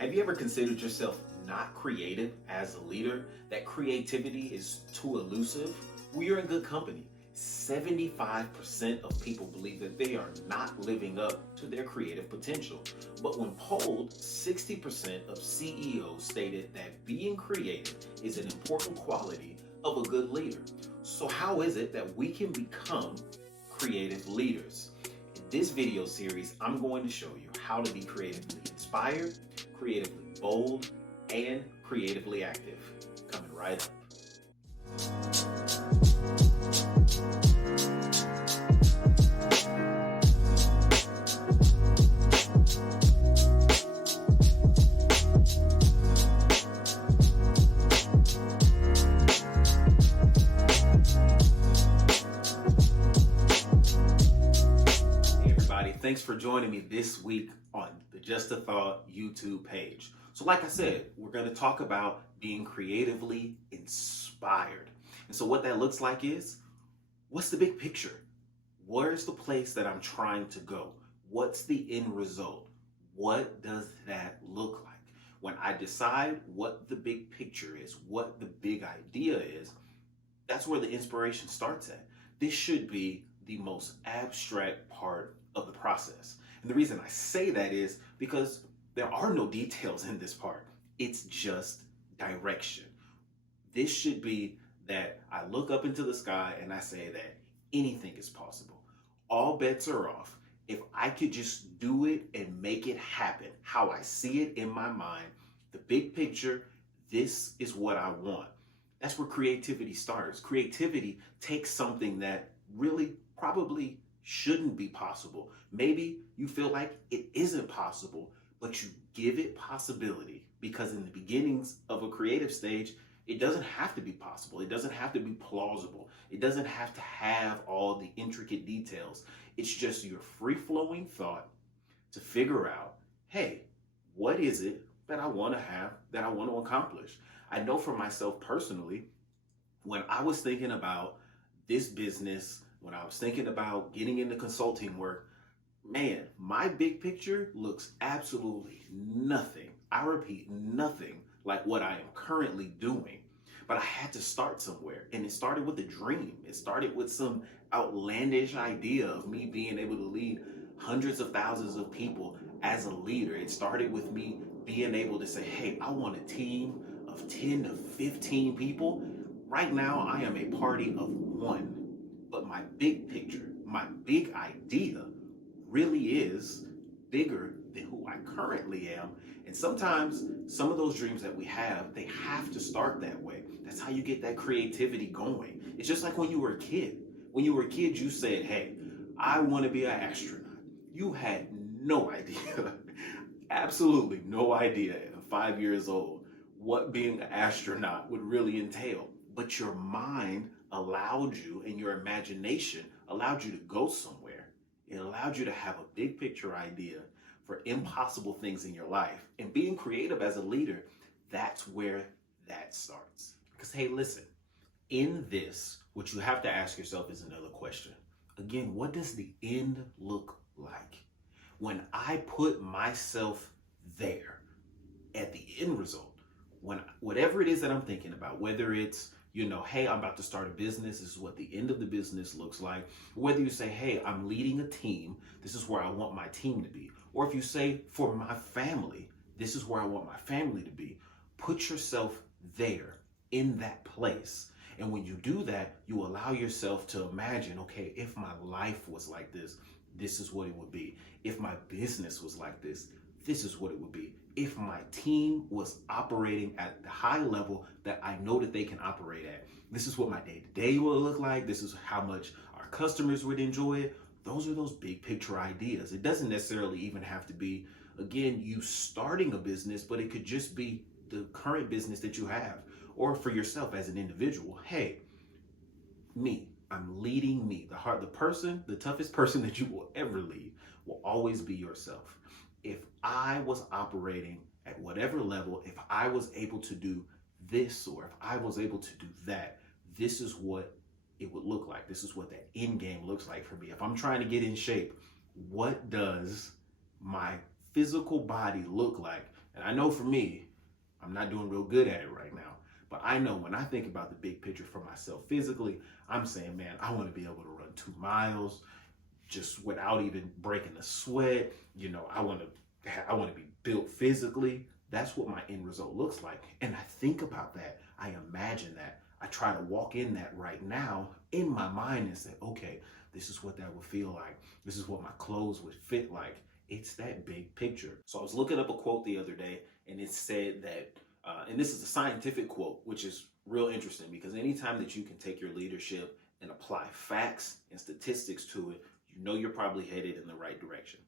Have you ever considered yourself not creative as a leader? That creativity is too elusive? Well, you're in good company. 75% of people believe that they are not living up to their creative potential. But when polled, 60% of CEOs stated that being creative is an important quality of a good leader. So, how is it that we can become creative leaders? In this video series, I'm going to show you how to be creatively inspired, creatively bold, and creatively active. Coming right up. Hey everybody, thanks for joining me this week on the Just a Thought YouTube page. So like I said, we're going to talk about being creatively inspired. And so what that looks like is, what's the big picture? Where's the place that I'm trying to go? What's the end result? What does that look like? When I decide what the big picture is, what the big idea is, that's where the inspiration starts at. This should be the most abstract part of the process. And the reason I say that is because there are no details in this part. It's just direction. This should be that I look up into the sky and I say that anything is possible. All bets are off. If I could just do it and make it happen, how I see it in my mind, the big picture, this is what I want. That's where creativity starts. Creativity takes something that really probably shouldn't be possible. Maybe you feel like it isn't possible, but you give it possibility, because in the beginnings of a creative stage, it doesn't have to be possible. It doesn't have to be plausible. It doesn't have to have all the intricate details. It's just your free-flowing thought to figure out, hey, what is it that I want to have, that I want to accomplish? I know for myself personally, when I was thinking about this business, when I was thinking about getting into consulting work, man, my big picture looks absolutely nothing. I repeat, nothing like what I am currently doing. But I had to start somewhere. And it started with a dream. It started with some outlandish idea of me being able to lead hundreds of thousands of people as a leader. It started with me being able to say, hey, I want a team of 10 to 15 people. Right now, I am a party of one. But my big picture, my big idea really is bigger than who I currently am. And sometimes some of those dreams that we have, they have to start that way. That's how you get that creativity going. It's just like when you were a kid. When you were a kid, you said, hey, I want to be an astronaut. You had no idea, absolutely no idea at 5 years old what being an astronaut would really entail. But your mind allowed you, and your imagination allowed you to go somewhere. It allowed you to have a big picture idea for impossible things in your life. And being creative as a leader, that's where that starts. Because, hey, listen, in this, what you have to ask yourself is another question. Again, what does the end look like? When I put myself there at the end result, when whatever it is that I'm thinking about, whether it's, hey, I'm about to start a business, this is what the end of the business looks like. Whether you say, hey, I'm leading a team, this is where I want my team to be. Or if you say, for my family, this is where I want my family to be. Put yourself there in that place. And when you do that, you allow yourself to imagine, okay, if my life was like this, this is what it would be. If my business was like this is what it would be. If my team was operating at the high level that I know that they can operate at, this is what my day-to-day will look like. This is how much our customers would enjoy it. Those are those big picture ideas. It doesn't necessarily even have to be, again, you starting a business, but it could just be the current business that you have. Or for yourself as an individual, hey, I'm leading me. The toughest person that you will ever lead will always be yourself. If I was operating at whatever level, if I was able to do this, or if I was able to do that, this is what it would look like. This is what that end game looks like for me. If I'm trying to get in shape, what does my physical body look like And I know for me, I'm not doing real good at it right now. But I know when I think about the big picture for myself physically, I'm saying, man, I want to be able to run 2 miles just without even breaking a sweat. I want to be built physically. That's what my end result looks like. And I think about that. I imagine that. I try to walk in that right now in my mind and say, okay, this is what that would feel like. This is what my clothes would fit like. It's that big picture. So I was looking up a quote the other day, and it said that, and this is a scientific quote, which is real interesting because anytime that you can take your leadership and apply facts and statistics to it, you know you're probably headed in the right direction.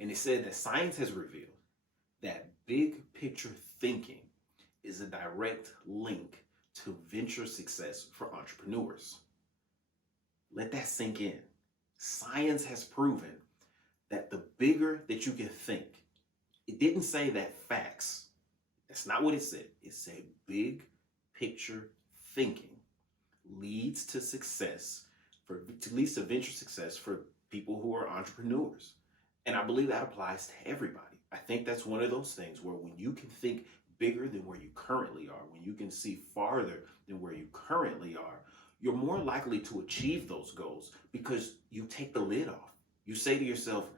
And it said that science has revealed that big picture thinking is a direct link to venture success for entrepreneurs. Let that sink in. Science has proven that the bigger that you can think, it didn't say that facts. That's not what it said. It said big picture thinking leads to leads to venture success for people who are entrepreneurs. And I believe that applies to everybody. I think that's one of those things where when you can think bigger than where you currently are, when you can see farther than where you currently are, you're more likely to achieve those goals because you take the lid off. You say to yourself,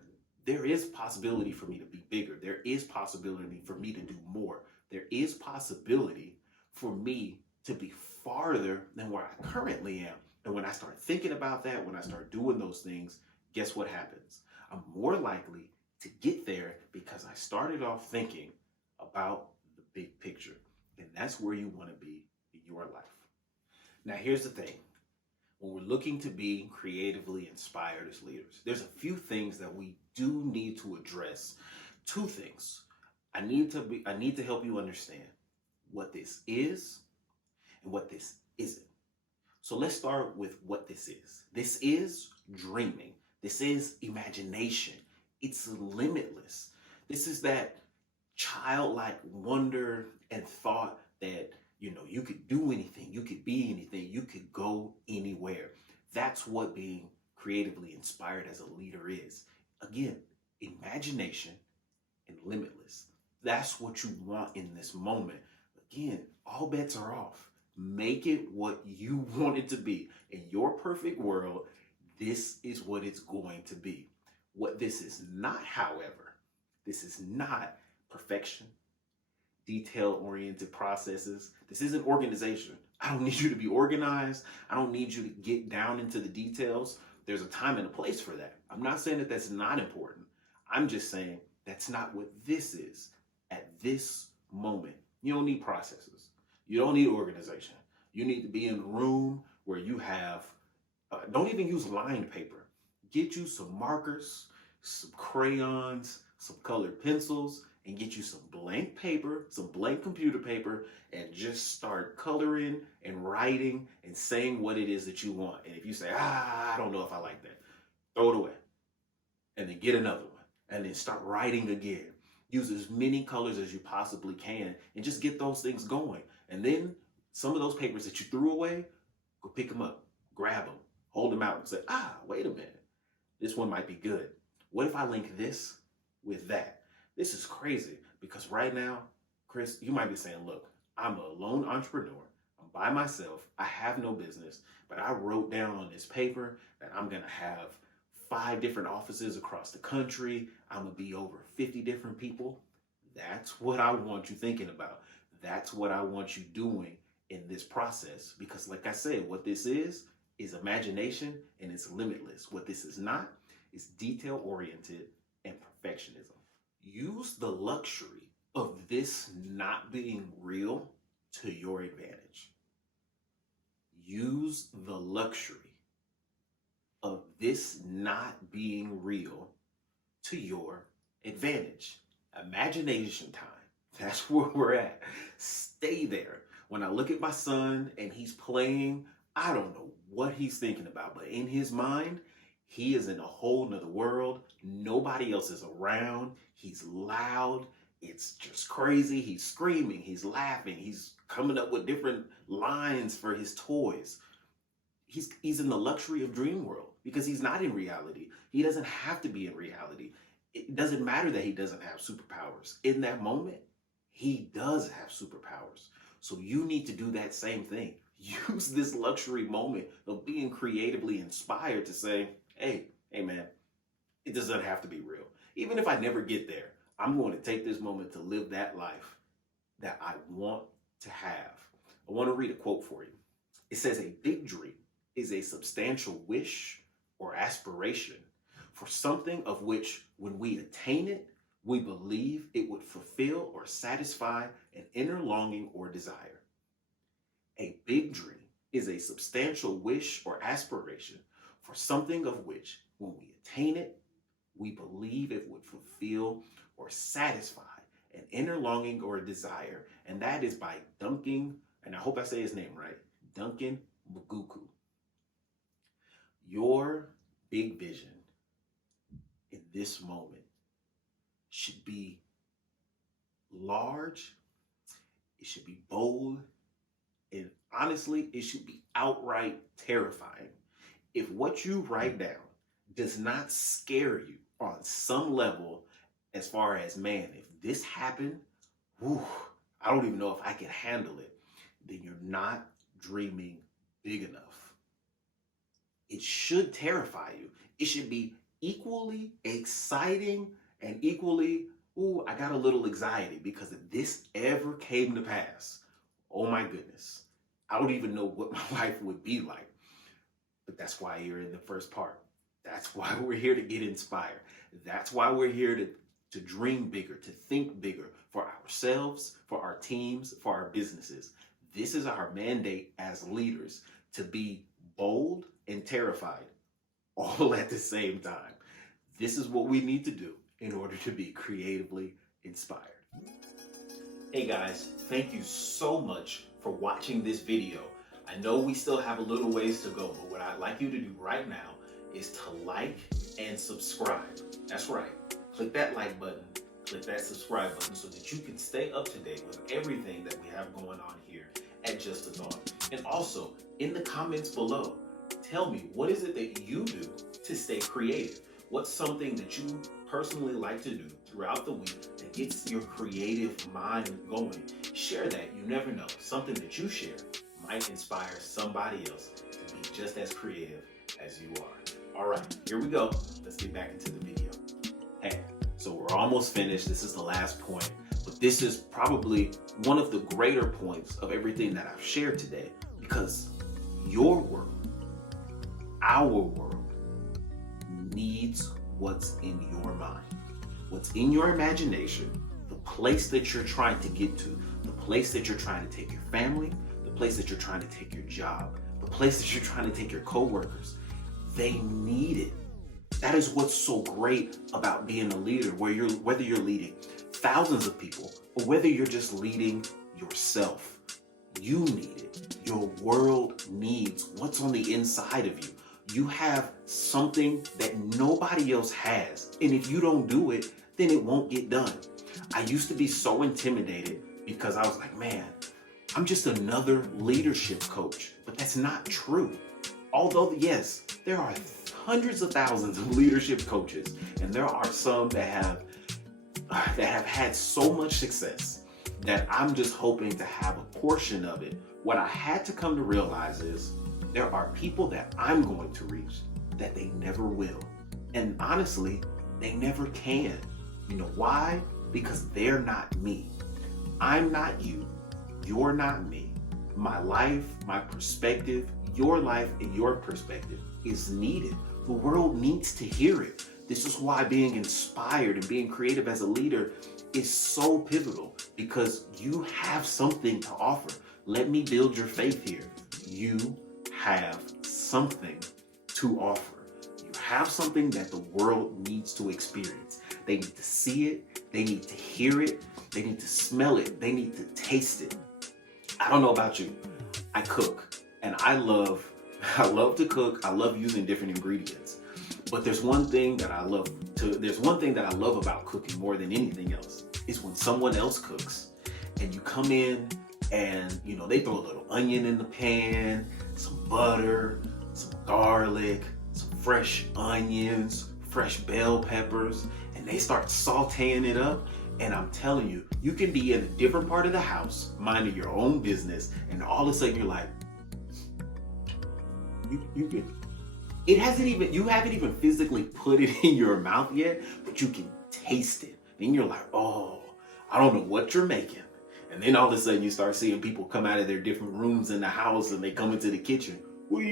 there is possibility for me to be bigger. There is possibility for me to do more. There is possibility for me to be farther than where I currently am. And when I start thinking about that, when I start doing those things, guess what happens? I'm more likely to get there because I started off thinking about the big picture. And that's where you want to be in your life. Now, here's the thing. When we're looking to be creatively inspired as leaders, there's a few things that we do need to address. 2 things. I need to help you understand what this is and what this isn't. So let's start with what this is. This is dreaming. This is imagination. It's limitless. This is that childlike wonder and thought that, you could do anything, you could be anything, you could go anywhere. That's what being creatively inspired as a leader is. Again, imagination and limitless. That's what you want in this moment. Again, all bets are off. Make it what you want it to be. In your perfect world, this is what it's going to be. What this is not, however, this is not perfection, detail-oriented processes. This isn't organization. I don't need you to be organized. I don't need you to get down into the details. There's a time and a place for that. I'm not saying that that's not important. I'm just saying that's not what this is at this moment. You don't need processes. You don't need organization. You need to be in a room where you have, don't even use lined paper. Get you some markers, some crayons, some colored pencils, and get you some blank paper, some blank computer paper, and just start coloring and writing and saying what it is that you want. And if you say, I don't know if I like that, throw it away. And then get another one. And then start writing again. Use as many colors as you possibly can and just get those things going. And then some of those papers that you threw away, go pick them up, grab them, hold them out and say, wait a minute. This one might be good. What if I link this with that? This is crazy because right now, Chris, you might be saying, look, I'm a lone entrepreneur. I'm by myself. I have no business, but I wrote down on this paper that I'm going to have 5 different offices across the country. I'm going to be over 50 different people. That's what I want you thinking about. That's what I want you doing in this process. Because like I said, what this is imagination and it's limitless. What this is not is detail-oriented and perfectionism. Use the luxury of this not being real to your advantage. Use the luxury of this not being real to your advantage. Imagination time. That's where we're at. Stay there. When I look at my son and he's playing, I don't know what he's thinking about, but in his mind, he is in a whole nother world. Nobody else is around. He's loud. It's just crazy. He's screaming. He's laughing. He's coming up with different lines for his toys. He's in the luxury of dream world because he's not in reality. He doesn't have to be in reality. It doesn't matter that he doesn't have superpowers. In that moment, He does have superpowers. So you need to do that same thing. Use this luxury moment of being creatively inspired to say, hey man, it doesn't have to be real. Even if I never get there, I'm going to take this moment to live that life that I want to have. I want to read a quote for you. It says, a big dream is a substantial wish or aspiration for something of which, when we attain it, we believe it would fulfill or satisfy an inner longing or desire. A big dream is a substantial wish or aspiration for something of which, when we attain it, we believe it would fulfill or satisfy an inner longing or desire. And that is by Duncan, and I hope I say his name right, Duncan Maguku. Your big vision in this moment should be large, it should be bold, and honestly, it should be outright terrifying. If what you write down does not scare you on some level, as far as, man, if this happened, whew, I don't even know if I can handle it, then you're not dreaming big enough. It should terrify you. It should be equally exciting and equally, ooh, I got a little anxiety, because if this ever came to pass, oh my goodness, I don't even know what my life would be like. But that's why you're in the first part. That's why we're here to get inspired. That's why we're here to dream bigger, to think bigger for ourselves, for our teams, for our businesses. This is our mandate as leaders, to be bold and terrified all at the same time. This is what we need to do in order to be creatively inspired. Hey guys, thank you so much for watching this video. I know we still have a little ways to go, but what I'd like you to do right now is to like and subscribe. That's right. Click that like button, click that subscribe button, so that you can stay up to date with everything that we have going on here at Just a Thought. And also, in the comments below, tell me, what is it that you do to stay creative? What's something that you personally like to do throughout the week that gets your creative mind going? Share that. You never know. Something that you share might inspire somebody else to be just as creative as you are. All right, here we go. Let's get back into the video. Hey, so we're almost finished. This is the last point, but this is probably one of the greater points of everything that I've shared today, because your world, our world, needs what's in your mind, what's in your imagination, the place that you're trying to get to, the place that you're trying to take your family, the place that you're trying to take your job, the place that you're trying to take your coworkers. They need it. That is what's so great about being a leader, whether you're leading thousands of people or whether you're just leading yourself. You need it. Your world needs what's on the inside of you. You have something that nobody else has. And if you don't do it, then it won't get done. I used to be so intimidated because I was like, man, I'm just another leadership coach. But that's not true. Although, yes, there are hundreds of thousands of leadership coaches, and there are some that have had so much success that I'm just hoping to have a portion of it. What I had to come to realize is there are people that I'm going to reach that they never will. And honestly, they never can. You know why? Because they're not me. I'm not you. You're not me. My life, my perspective, your life and your perspective is needed. The world needs to hear it. This is why being inspired and being creative as a leader is so pivotal, because you have something to offer. Let me build your faith here. You have something to offer. You have something that the world needs to experience. They need to see it. They need to hear it. They need to smell it. They need to taste it. I don't know about you. I cook and I love to cook. I love using different ingredients. But there's one thing that I love about cooking more than anything else, is when someone else cooks and you come in and, they throw a little onion in the pan, some butter, some garlic, some fresh onions, fresh bell peppers, and they start sauteing it up. And I'm telling you, you can be in a different part of the house, minding your own business, and all of a sudden you're like, you can. You haven't even physically put it in your mouth yet, but you can taste it. Then you're like, oh, I don't know what you're making. And then all of a sudden you start seeing people come out of their different rooms in the house and they come into the kitchen. What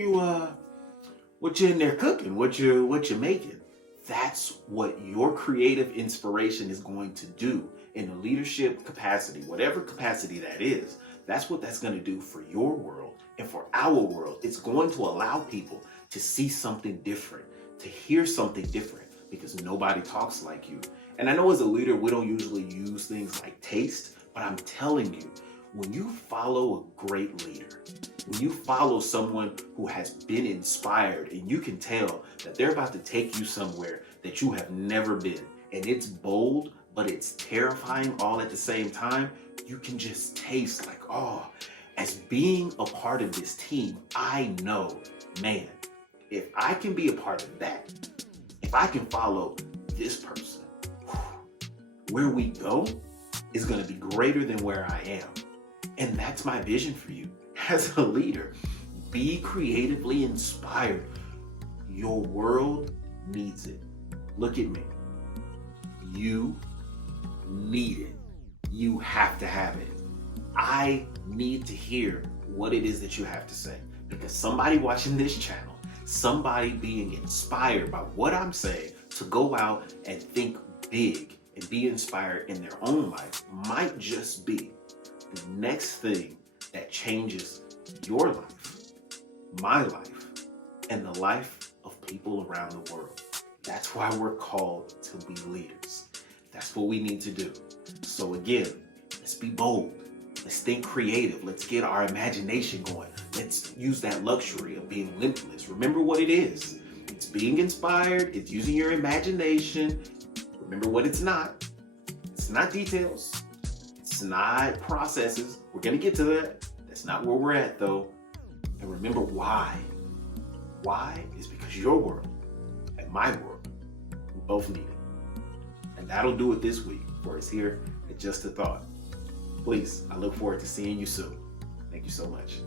you in there cooking? What you making? That's what your creative inspiration is going to do in a leadership capacity, whatever capacity that is. That's what that's going to do for your world and for our world. It's going to allow people to see something different, to hear something different, because nobody talks like you. And I know as a leader, we don't usually use things like taste, but I'm telling you, when you follow a great leader, when you follow someone who has been inspired and you can tell that they're about to take you somewhere that you have never been, and it's bold, but it's terrifying all at the same time, you can just taste like, oh, as being a part of this team, I know, man, if I can be a part of that, if I can follow this person, where we go is going to be greater than where I am. And that's my vision for you as a leader. Be creatively inspired. Your world needs it. Look at me. You need it. You have to have it. I need to hear what it is that you have to say, because somebody watching this channel, somebody being inspired by what I'm saying to go out and think big and be inspired in their own life might just be the next thing that changes your life, my life, and the life of people around the world. That's why we're called to be leaders. That's what we need to do. So again, let's be bold. Let's think creative. Let's get our imagination going. Let's use that luxury of being limitless. Remember what it is. It's being inspired. It's using your imagination. Remember what it's not. It's not details. It's not processes. We're going to get to that. That's not where we're at, though. And remember why. Why is because your world and my world, we both need it. And that'll do it this week for us here at Just a Thought. Please, I look forward to seeing you soon. Thank you so much.